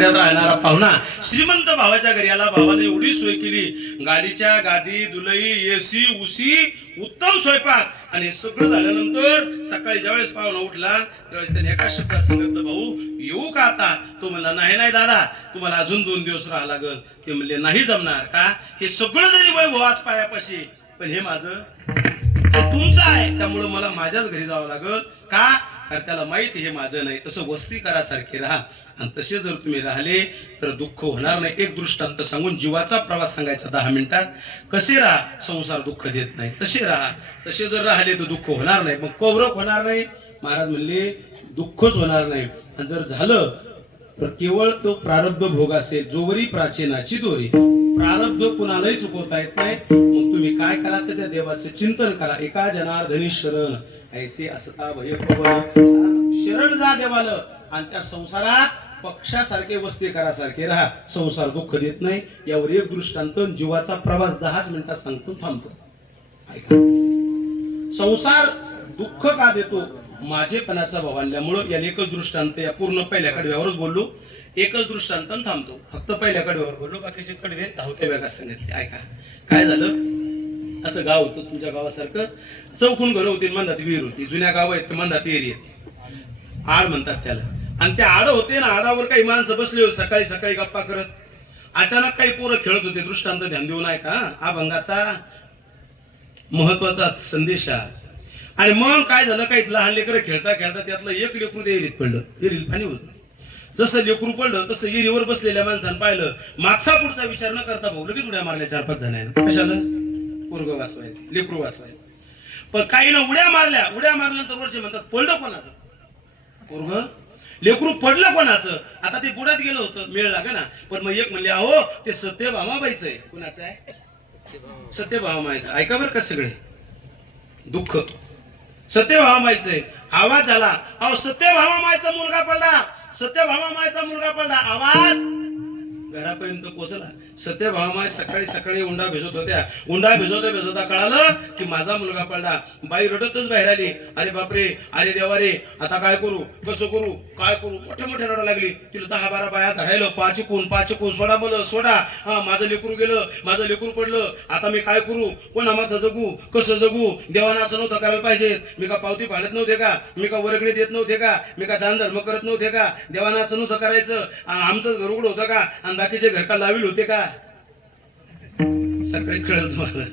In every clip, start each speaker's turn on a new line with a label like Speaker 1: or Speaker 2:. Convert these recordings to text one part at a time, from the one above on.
Speaker 1: राहणारा पाहुणा श्रीमंत भावाच्या घरी आला. भावाने एवढी सोय केली. गाडीच्या गादी दुलई एसी उसी उत्तम स्वयंपाक. आणि सगळं झाल्यानंतर सकाळी ज्यावेळेस पाहुणा उठला त्यावेळेस त्याने एका शब्दात सांगितलं भाऊ येऊ का आता? तो म्हणला नाही नाही दादा तुम्हाला अजून दोन दिवस राहा लागल. ते म्हणले नाही जमणार का? हे सगळं जरी वैभव आज पायापाशी पण हे माझं हे तुमचं आहे. त्यामुळं मला माझ्याच घरी जावं लागल. का? कारण त्याला माहीत हे माझं नाही. तसं वस्ती करासारखे राहा. आणि तसे जर तुम्ही राहिले तर दुःख होणार नाही. एक दृष्टांत सांगून जीवाचा प्रवास सांगायचा दहा मिनिटात. कसे राहा? संसार दुःख देत नाही. तसे राहा. तसे जर राहिले तर दुःख होणार नाही. मग कौरव होणार नाही. महाराज म्हणले दुःखच होणार नाही. आणि जर झालं तर केवळ तो प्रारब्ध भोग असेल. जोवरी प्राचीनाची दोरी. प्रारब्ध कुणालाही चुकवता येत नाही. मग तुम्ही काय करा? तर त्या देवाचं चिंतन करा. एका जनार्दनी शरण ऐसे असता भय शरण जा देवाल. आणि त्या संसारात पक्षासारखे वस्ती करासारखे राहा. संसार दुःख देत नाही. यावर एक दृष्टांत जीवाचा प्रवास दहाच मिनिटात सांगतो थांबतो. ऐका. संसार दुःख का देतो? माझेपणाचा भाव आणल्यामुळं याला एकच दृष्टांत या पूर्ण पहिल्या कडव्यावरच बोललो. एकच दृष्टांत थांबतो. फक्त पहिल्या कडव्यावर बोललो बाकीचे कडवे धावत्या वेगात सांगितले ऐका. काय झालं? असं गाव होतं तुमच्या गावासारखं. चौकून घरं होती मंदाती विहीर होती. जुन्या गाव आहेत मंदाती एरियात आड म्हणतात त्याला. आणि ते आड होते ना आडावर काही माणसं बसले होते सकाळी सकाळी गप्पा करत. अचानक काही पोरं खेळत होते दृष्टांत ध्यान देऊ नये का अभंगाचा महत्त्वाचा संदेश आहे आणि मग काय झालं काही लहान लेकरं खेळता खेळता त्यातलं एक लेकरू ते एरीत पडलं. एरीत पाणी होतं. जसं लेकरू पडलं तसं एरीवर बसलेल्या माणसानं पाहिलं. मागचा पुढचा विचार न करता भाऊ लगेच उड्या मारल्या चार पाच जणांना. कशाला पोरग वाचवाय लेकरू वाचवाय पण काही ना उड्या मारल्या उड्या मारल्यानंतर वर्ष म्हणतात पडलं कोणाचं? पोरग? लेकरू पडलं कोणाचं? आता ते गुडात गेलं होतं मेळ लागे ना पण मग एक म्हणले अहो ते सत्यभामाबाईचं आहे. कुणाचं आहे? सत्यभामाबाईचं ऐका बरं का सगळे. दुःख. सत्यभामाबाईचं आहे. आवाज झाला अहो सत्यभामाबाईचा मुलगा पडला. सत्यभामाबाईचा मुलगा पडला. आवाज. घरापर्यंत पोचला सत्या भावामाय सकाळी सकाळी उंडा भिजवत होत्या. उंडा भिजवता भिजवता कळालं की माझा मुलगा पडला. बाई रडतच बाहेर आली. अरे बापरे अरे देवा रे आता काय करू? कसं करू? काय करू? मोठ्या मोठ्या रडा लागली. तिला दहा बारा बाया धरायलो. पाच कोण पाच पाचकून सोडा बोल सोडा. हा माझं लेकरू गेलं. माझं लेकरू पडलं. आता मी काय करू? कोणा माझं जगू? कसं जगू? देवाना असं नव्हतं करायला पाहिजे मी का पावती पाडत नव्हते का? मी का वर्गणी देत नव्हते का? मी का दान धर्म करत नव्हते का? देवाना असं नव्हतं करायचं. आणि आमचंच घर उघड होतं का? आणि बाकीचे घर का लावील होते का? सगळे कळत मला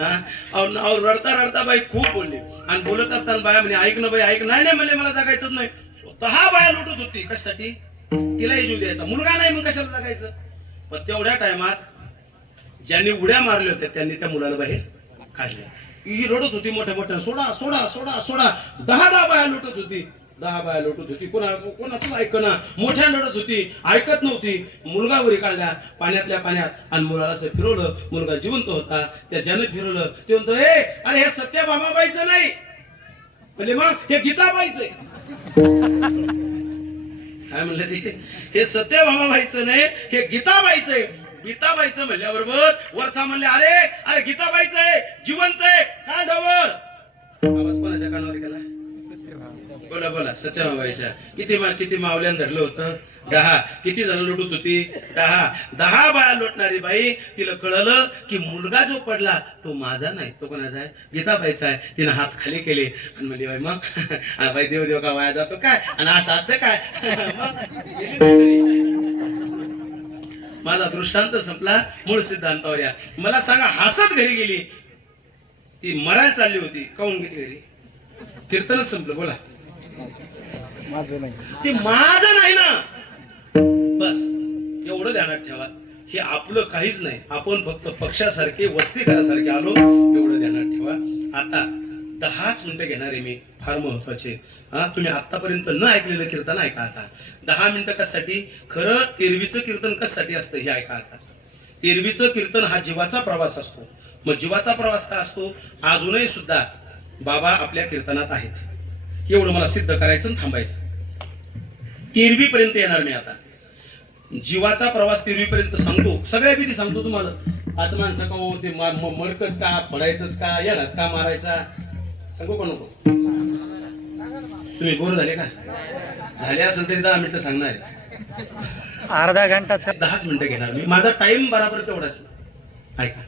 Speaker 1: हा? अहो रडता रडता बाई खूप बोलली. आणि बोलत असताना बाया म्हणे ऐक ना बाई ऐक नाही नाही म्हणले मला जगायचंच नाही. स्वतः बाया लुटत होती. कशासाठी? तिलाही जीव द्यायचा. मुलगा नाही मग कशाला जगायचं? पण तेवढ्या टायमात ज्यांनी उड्या मारल्या होत्या त्यांनी त्या मुलाला बाहेर काढल्या ही रडत होती मोठ्या मोठ्या. सोडा सोडा सोडा सोडा. दहा दहा बाया लुटत होती. दहा बाया लोटत होती. कोणा कोणाचंच ऐकना मोठ्या लढत होती. ऐकत नव्हती. मुलगा वरी काढला. पाण्यातल्या पाण्यात. आणि मुलाला असं फिरवलं. मुलगा जिवंत होता. त्या ज्यानं फिरवलं ते म्हणतो हे अरे हे सत्य बाबाबाईचं नाही. म्हणजे मग हे गीताबाईचं काय म्हणलं ते? हे सत्य बाबाबाईचं नाही. हे गीताबाईचं आहे गीताबाईचं म्हणल्याबरोबर वरचा म्हणले अरे अरे गीताबाईचं आहे जिवंत आहे. काय ढवळ आवाज कोणाच्या कानावर गेला बोला बोला. सत्यमाबाईच्या किती मा किती मावल्यानं धरलं होतं? दहा. किती जण लुटत होती? दहा. दहा बाया लुटणारी बाई तिला कळलं की मुलगा जो पडला तो माझा नाही तो कोणाचा आहे? गीताबाईचा आहे. तिनं हात खाली केले. आणि म्हणली बाई मग? हा बाई देव देव का वाया जातो काय? आणि असं असतं काय? माझा दृष्टांत संपला. मूळ सिद्धांतावर या. मला सांगा हसत घरी गेली. ती मरायला चालली होती. काऊन गेली? घरी कीर्तनच संपलं. बोला. ते माझं नाही ना. बस एवढं ध्यानात ठेवा. हे आपलं काहीच नाही. आपण फक्त पक्षासारखे वस्ती करासारखे आलो एवढं ध्यानात ठेवा. आता दहाच मिनिटं घेणार आहे मी फार महत्त्वाचे. हा तुम्ही आतापर्यंत न ऐकलेलं कीर्तन ऐका आता. दहा मिनिटं कशासाठी? खरं तेरवीचं कीर्तन कशासाठी असतं हे ऐका आता. एरवीचं कीर्तन हा जीवाचा प्रवास असतो. मग जीवाचा प्रवास का असतो? अजूनही सुद्धा बाबा आपल्या कीर्तनात आहेत. एवढं मला सिद्ध करायचं थांबायचं. तेरवीपर्यंत येणार मी आता. जीवाचा प्रवास तेरवीपर्यंत सांगतो. सगळ्या विधी सांगतो तुम्हाला. आज माणसं का हो ते मडकच का फोडायचंच का येणाच का मारायचा? सांगू का नको? तुम्ही बोर झाले का? झाले असेल तरी दहा मिनिटं सांगणार
Speaker 2: अर्धा घंटाचा
Speaker 1: दहाच मिनिटं घेणार. मी माझा टाइम बराबर तेवढाच. ऐका.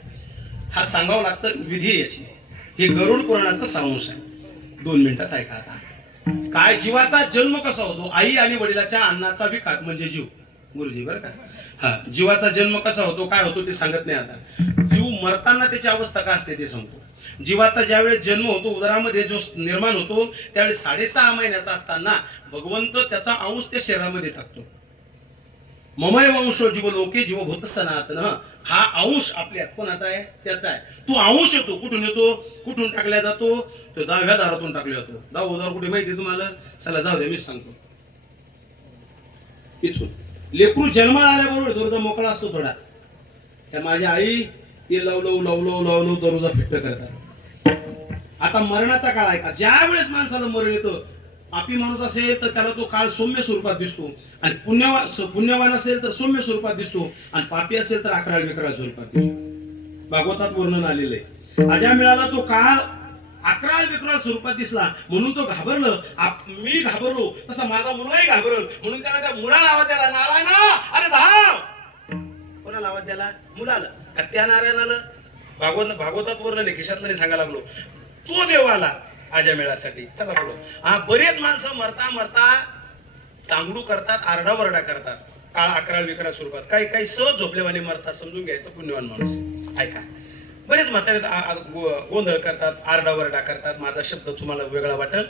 Speaker 1: हा सांगावं लागतं विधी याची. हे गरुड पुराणाचा सारांश आहे. दोन मिनिटात ऐका आता. काय जीवाचा जन्म कसा होतो? आई आणि वडिलाच्या अन्नाचा विकार म्हणजे जीव. गुरुजी बरं का? हा जीवाचा जन्म कसा होतो काय होतो ते सांगत नाही आता. जीव मरताना त्याची अवस्था काय असते ते सांगतो. जीवाचा ज्यावेळेस जन्म होतो उदरामध्ये जो निर्माण होतो त्यावेळेस साडेसहा महिन्याचा असताना भगवंत त्याचा अंश त्या शरीरामध्ये टाकतो. ममय वंश जीव लोके जीव भूत सनातन. हा अंश आपल्यात कोणाचा आहे? त्याचा आहे. तो अंश येतो. कुठून येतो? कुठून टाकला जातो? तो दहाव्या दारातून टाकला जातो. दहावं दार कुठे माहिती आहे तुम्हाला? चला जाऊ दे मीच सांगतो. इथून. लेकरू जन्माला आल्याबरोबर दरोजा मोकळा असतो थोडा. त्या माझ्या आई ते लव लव लव दरोजा फिट्ट करतात. आता मरणाचा काळ आहे का? ज्या वेळेस माणसाला मरण येतं पापी माणूस असेल तर त्याला तो काळ सौम्य स्वरूपात दिसतो. आणि पुण्यवान पुण्यवान असेल तर सौम्य स्वरूपात दिसतो. आणि पापी असेल तर अकरा विकरा स्वरूपात दिसतो. भागवतात वर्णन आलेलं आहे. आज्या मिळाला तो काळ अकरा विक्राळ स्वरूपात दिसला. म्हणून तो घाबरलं. मी घाबरलो. तसा माझा मुलगाही घाबरल. म्हणून त्याला त्या मुलाला आवाज द्याला नारायण अरे धाव कोणाला आवाज द्याला मुलाला. का त्या नारायणाला भागवत भागवतात वर्णन आहे खिशातलं नाही सांगायला लागलो. तो देव आला आजा मेळासाठी. चला बोलो. हा बरेच माणसं मरता मरता तांगडू करतात आरडावरडा करतात. काळ अकरा विकरा स्वरूपात काही काही सहज झोपलेवाने मरतात समजून घ्यायचं पुण्यवान माणूस ऐका. बरेच म्हातारे गोंधळ करतात आरडावरडा करतात. माझा शब्द तुम्हाला वेगळा वाटेल.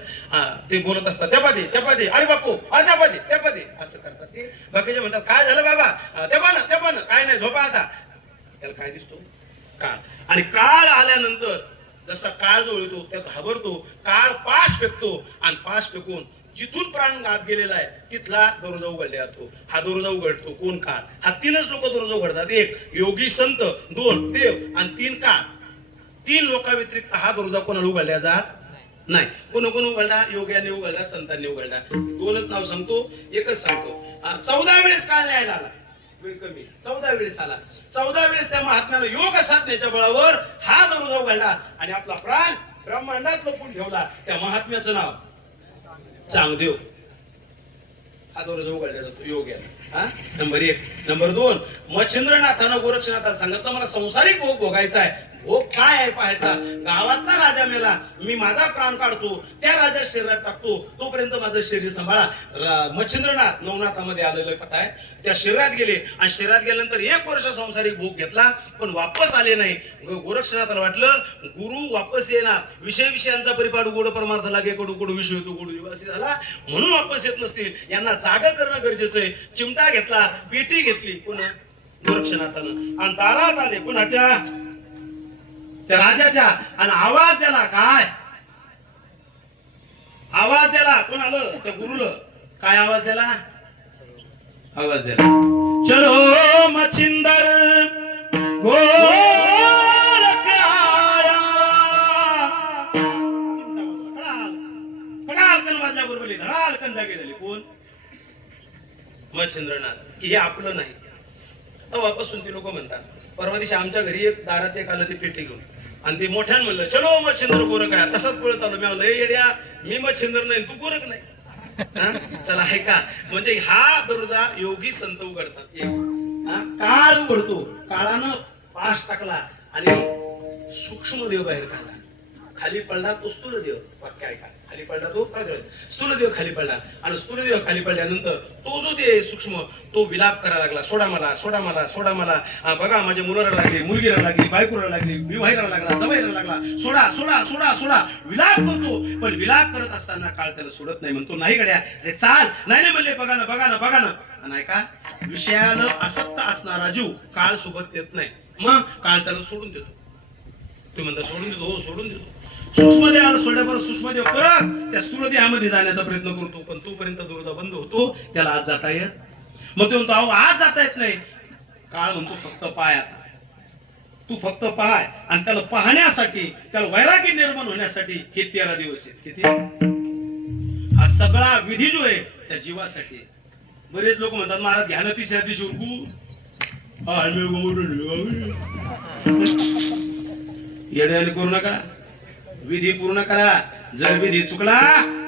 Speaker 1: ते बोलत असतात त्या पादी त्या पादी अरे बापू अरे त्या पादी त्या पादी. असं करतात ते. बाकीचे म्हणतात काय झालं बाबा? त्या पानं त्या पानं काय नाही झोपा आता. त्याला काय दिसतो? काळ. आणि काळ आल्यानंतर जसा काळ जवळ येतो त्या घाबरतो काळ पाश फेकतो आणि पाश फेकून जिथून प्राण आत गेलेला आहे तिथला दरोजा उघडला जातो. हा दरोजा उघडतो कोण काळ? हा तीनच लोक दरोजा उघडतात. एक योगी संत दोन देव आणि तीन काळ. तीन लोकांव्यतिरिक्त हा दरोजा कोणाला उघडला जात नाही. कोण कोण उघडला? योग्याने उघडला संतांनी उघडला. दोनच नाव सांगतो एकच सांगतो. चौदा वेळेस काळ न्यायला आला. वेळ कमी. चौदा वेळेस आला. चौदा वेळेस त्या महात्म्यानं योग साधण्याच्या बळावर हा दरोजा उघडला आणि आपला प्राण ब्रह्मांडात लपून ठेवला. त्या महात्म्याचं नाव चांगदेव. हा दरवाजा उघडला जातो योग हा? नंबर एक. नंबर दोन. मच्छिंद्रनाथानं गोरक्षनाथानं सांगितलं मला संसारिक भोग भोगायचा आहे. हो काय आहे पाहायचा? गावातला राजा मेला. मी माझा प्राण काढतो त्या राजा शरीरात टाकतो. तोपर्यंत माझं शरीर सांभाळा. मच्छिंद्रनाथ नवनाथामध्ये आलेलं कथा आहे. त्या शरीरात गेले आणि शरीरात गेल्यानंतर एक वर्ष संसारिक भोग घेतला पण वापस आले नाही. गोरक्षनाथाला वाटलं गुरु वापस येणार. विषय विषयांचा परिपाठ गोड परमार्थ लागे कडू कडू विषय होतो गोडू दिवस झाला. म्हणून वापस येत नसतील. यांना जागा करणं गरजेचं आहे. चिमटा घेतला पेटी घेतली पुन्हा गोरक्षनाथानं. आणि दारात आले कुणाच्या? त्या राजाच्या. आणि आवाज द्याला काय? आवाज द्याला. कोण आलं? त्या गुरुला. काय आवाज द्याला? आवाज द्याला. चलो मच्छिंदर गो वाजल्याबरोबर धडाल झाले. कोण? मच्छिंद्रनाथ. की हे आपलं नाही. तेव्हापासून ती लोक म्हणतात. परवा दिवशी आमच्या घरी एक दारात एक आलं ते पेटी घेऊन. आणि ते मोठ्यानं म्हणलं चलो मच्छिंद्र गोरख आहे. तसंच पळत आलो मी म्हणलं येड्या मी मच्छिंद्र नाही तू गोरख नाही. हा? चला ऐका. म्हणजे हा दरोजा योगी संत उघडतात. हा? काळ उघडतो. काळानं पाश टाकला आणि सूक्ष्म देव बाहेर काढला. खाली पडला तो स्थूल देव. वाक्य ऐका. खाली पडला तो प्राग्रह. स्थूलदेह खाली पडला. आणि स्थूलदेह खाली पडल्यानंतर तो जो देह सूक्ष्म तो विलाप करायला लागला. सोडा मला सोडा मला सोडा मला. बघा माझ्या मुलाला लागली मुलगीला लागली बायकोला लागली विवाहिला लागला जवाईला लागला. सोडा सोडा सोडा सोडा. विलाप करतो पण विलाप करत असताना काळ त्याला सोडत नाही. म्हणतो नाही गड्या अरे चाल. नाही नाही म्हणले बघा ना बघा ना बघा ना. नाही का विषयाला आसक्त असणारा जीव काळ सोबत देत नाही. मग काळ त्याला सोडून देतो. तुम्ही म्हणता सोडून देतो हो सोडून देतो. सूक्ष्मदेहाला सोडल्याबरोबर सूक्ष्मदेव परत त्या स्थूलदेहामध्ये जाण्याचा प्रयत्न करतो पण तोपर्यंत दुर्जा बंद होतो. त्याला आज जाता येत मग ते म्हणतो अहो आज जाता येत नाही. काळ म्हणतो फक्त पाय आता. तू फक्त पाय. आणि त्याला पाहण्यासाठी त्याला वैरागी निर्माण होण्यासाठी हे तेरा दिवस आहेत. किती? हा सगळा विधी जो आहे त्या जीवासाठी बरेच लोक म्हणतात महाराज घ्या ना तिसऱ्या दिवशी उरकू हा, मी येड्याने करू नका. विधी पूर्ण करा. जर विधी चुकला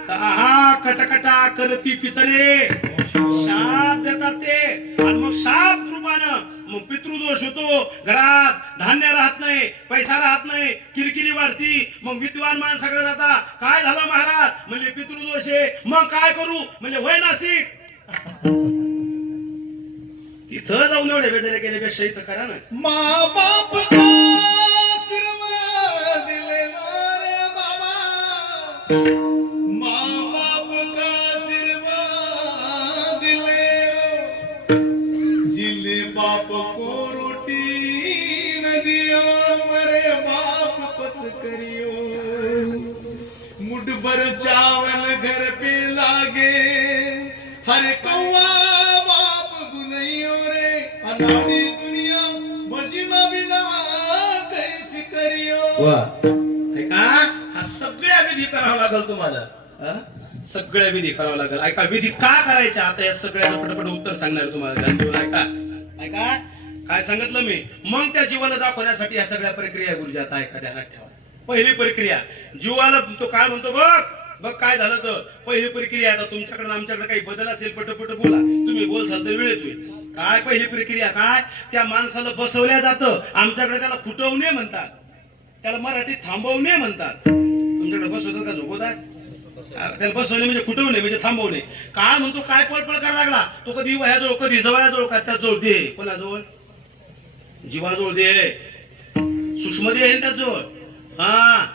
Speaker 1: तर आहा कटकटा करती पितरे. शाप देतात ते आणि मग शाप रूपानं मग पितृदोष होतो. घरात धान्य राहत नाही पैसा राहत नाही किरकिरी वाढती. मग विद्वान माणसाकडे जाता. काय झालं महाराज? म्हणजे पितृदोष. आहे मग काय करू? म्हणजे वय नाशिक. तिथं जाऊन एवढे बेदरे केल्यापेक्षा इथं करा ना.
Speaker 2: मा बाप मुठभर चावल घर पे लागे हर कौआ बाप गुनइयो रे। अनाड़ी दुनिया भजना बिना कैसी करियो?
Speaker 1: करावं लागल तुम्हाला? सगळ्या विधी करावं लागल. ऐका विधी का करायच्या? आता या सगळ्याला पटपट उत्तर सांगणार तुम्हाला ध्यान देऊन ऐका. ऐका काय सांगितलं मी? मग त्या जीवाला दाखवण्यासाठी या सगळ्या प्रक्रिया गुरुजी आता ऐका ध्यानात ठेवा. पहिली प्रक्रिया जीवाला तो काय म्हणतो बघ बघ काय झालं तर पहिली प्रक्रिया आता तुमच्याकडे आमच्याकडे काही बदल असेल पटपट बोला. तुम्ही बोलसाल तर वेळेत होईल. काय पहिली प्रक्रिया काय? त्या माणसाला बसवल्या जातं. आमच्याकडे त्याला फुटवणे म्हणतात. त्याला मराठीत थांबवणे म्हणतात. तुमच्याकडे बसवतात का झोपवतात त्याला बसवणे म्हणजे फुटवणे म्हणजे थांबवणे काय म्हणतो काय पळपळ करायला लागला? तो कधी वयाजवळ कधी जवळजवळ का त्याजवळ दे कोणाजवळ? जीवाजवळ दे. सूक्ष्म दे त्याजवळ. हा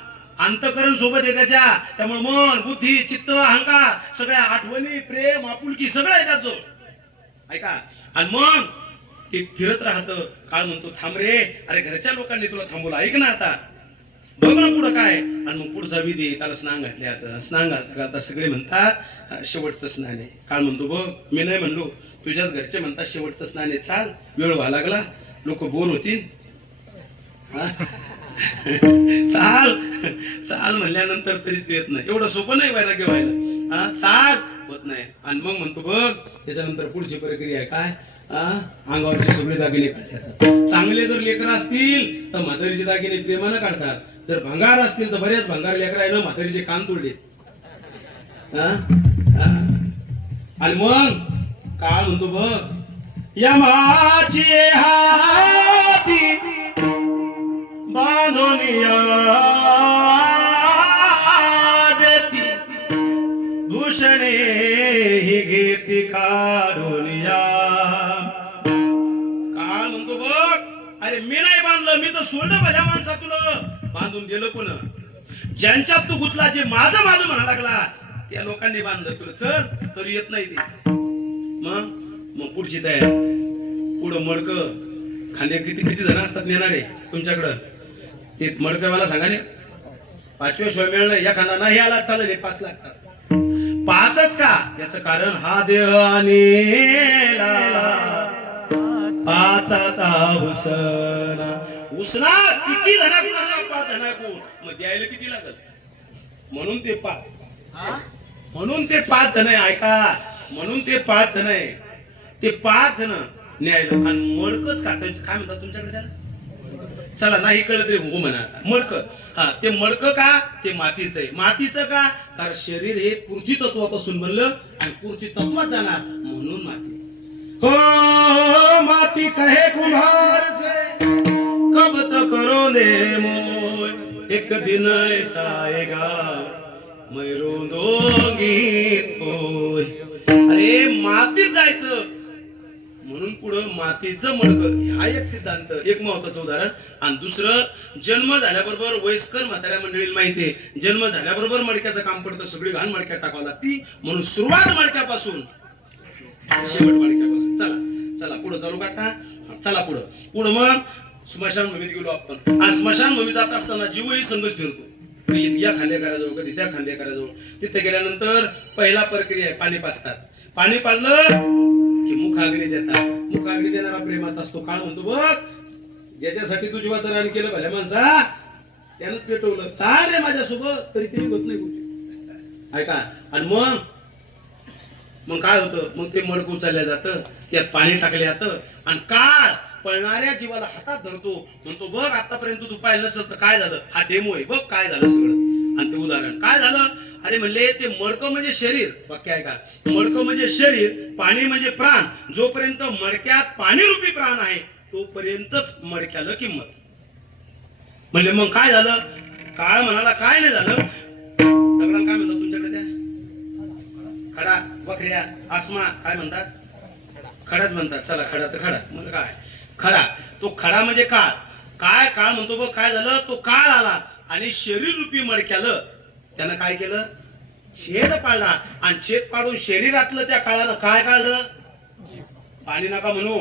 Speaker 1: अंतकरण सोबत आहे त्याच्या. त्यामुळे मन बुद्धी चित्त अहंकार सगळ्या आठवणी प्रेम आपुलकी सगळं आहे त्याजवळ. ऐका आणि मग ते फिरत राहत. काळ म्हणतो थांब रे अरे घरच्या लोकांनी तुला थांबवलं. ऐक ना आता. बघ ना पुढं काय? आणि मग पुढचा विधी त्याला स्नान घातले आता. स्नान घालता घालता सगळे म्हणतात शेवटचं स्नान आहे. काय म्हणतो बघ मी नाही म्हणलो. तुझ्याच घरचे म्हणतात शेवटचं स्नान आहे चाल. वेळ व्हायला लागला. लोक बोर होतील. चाल. चाल म्हणल्यानंतर तरीच येत नाही. एवढं सोपं नाही वैराग्य व्हायला. हा? चाल. होत नाही. आणि मग म्हणतो बघ त्याच्यानंतर पुढची प्रक्रिया आहे काय? हा? अंगावरचे सगळे दागिने काढतात. चांगले जर लेकर असतील तर म्हातारीचे दागिने प्रेमानं काढतात. जर भंगार असतील तर बरेच भंगार लेकर आहे ना म्हातारीचे कान तोडलेत हा? आणि मग? काळ म्हणतो बघ. यमाची हाती बांधोनिया देती दूषणे ही घेती काढोनिया काळ म्हणतो बघ अरे मी नाही बांधलं मी तर सोडलं माझ्या माणसा तुला बांधून दिलं कोण? ज्यांच्यात तू गुतला जे माझं माझं म्हणा लागला त्या लोकांनी बांधलं तुला. चल तर येत नाही ते. मग? मग पुढची तयार. पुढं मडक. खांदे किती किती जण असतात नेणारे तुमच्याकडं? ते मडक मला सांगा ने. पाचव्या शिवाय मिळणं या खांदा नाही आला चालेल हे पाच लागतात. पाचच का? याचं कारण हा देह आणि पाचाचा हुसना. उसना किती जणांना पाच जणांकून मग द्यायला किती लागल? म्हणून ते पाच म्हणून ते पाच जण आहे ऐका. म्हणून ते पाच जण आहे. ते पाच जण न्यायला आणि मडकच का त्यांचं काय म्हणतात तुमच्याकडे त्याला? चला नाही कळलं तरी हो म्हणा. मडक हा ते मडक का? ते मातीचं आहे. मातीचं का? कारण शरीर हे पृथ्वी तत्वापासून बनलं आणि पृथ्वी तत्वात जाणार म्हणून माती. हो माती कहे कुम्हार से कब तक करो दे मोय। एक दिन ऐसा आएगा मैं रोंदोगी तोय। अरे मातीत जायचं। म्हणून पुढं मातीचं मडकं. हा एक सिद्धांत एक महत्वाचं उदाहरण. आणि दुसरं जन्म झाल्याबरोबर वयस्कर म्हाताऱ्या मंडळीला माहितीये जन्म झाल्याबरोबर मडक्याचं काम पडतं सगळी घाण मडक्यात टाकावं लागती. म्हणून सुरुवात मडक्यापासून. शेवट मडक्यापासून. चला चला पुढं चालू का आता चला पुढं. पुढं मग स्मशान भूमीत गेलो आपण. आज स्मशान भूमी जात असताना जीवही संघच फिरतो. या खांदेकराजवळ कधी त्या खांदेकराजवळ तिथे गेल्यानंतर पहिला प्रक्रिया आहे पाणी पाजतात. पाणी पाजलं की मुखाग्नी देतात. मुखाग्नी देणारा प्रेमाचा असतो. काळ म्हणतो बघ ज्याच्यासाठी तू जीवाचं रान केलं भल्या माणसा त्यानंच पेटवलं. चाल रे माझ्यासोबत. तरी तिने होत नाही कुठे. ऐका आणि मग? मग काय होतं? मग ते मडक उचलल्या जातं. त्यात पाणी टाकलं जातं. आणि काळ पळणाऱ्या जीवाला हातात धरतो. म्हणतो बघ आतापर्यंत तू पाहिलं नसत तर काय झालं? हा डेमो आहे. बघ काय झालं सगळं. आणि ते उदाहरण काय झालं? अरे म्हणले ते मडकं म्हणजे शरीर. वाक्य आहे का? मडकं म्हणजे शरीर पाणी म्हणजे प्राण. जोपर्यंत मडक्यात पाणी रूपी प्राण आहे तोपर्यंतच मडक्याला किंमत. म्हणजे मग काय झालं? काळ म्हणाला काय नाही झालं? दगडा काय म्हणतात तुमच्याकडे त्या? खडा वखऱ्या आसमा काय म्हणतात? खडाच म्हणतात. चला खडा तर खडा. म्हणजे काय? खडा. तो खडा म्हणजे काळ. काय काळ म्हणतो बघ काय झालं? तो काळ आला आणि शरीर रूपी मडक्यालं त्यानं काय केलं? छेद पाळला आणि छेद पाडून शरीरातलं त्या काळानं काय काढलं? पाणी नका म्हणू.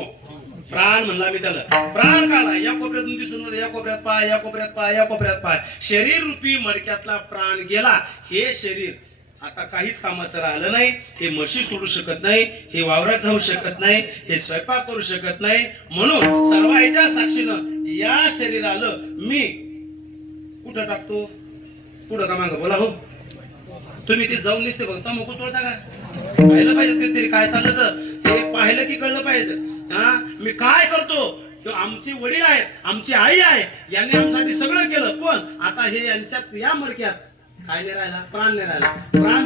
Speaker 1: प्राण म्हणला मी त्याला. प्राण काढला या कोपऱ्यातून दिसून या कोपऱ्यात पाय या कोपऱ्यात पाय या कोपऱ्यात पाय. शरीर रूपी मडक्यातला प्राण गेला. हे शरीर आता काहीच कामाचं राहिलं नाही हे म्हशी सोडू शकत नाही हे वावरात जाऊ शकत नाही हे स्वयंपाक करू शकत नाही. म्हणून सर्वांच्या साक्षीनं या शरीराला मी कुठं टाकतो? पुढं का बोला हो. तुम्ही ते जाऊन निसते बघता मग तोडता का? पाहिलं पाहिजे तरी काय चाललं तर. हे पाहिलं की कळलं पाहिजे. हा? मी काय करतो? आमचे वडील आहेत आमची आई आहे यांनी आमच्यासाठी सगळं केलं. पण आता हे यांच्यात या मडक्यात काय नाही राहिला प्राण नाही राहिला. प्राण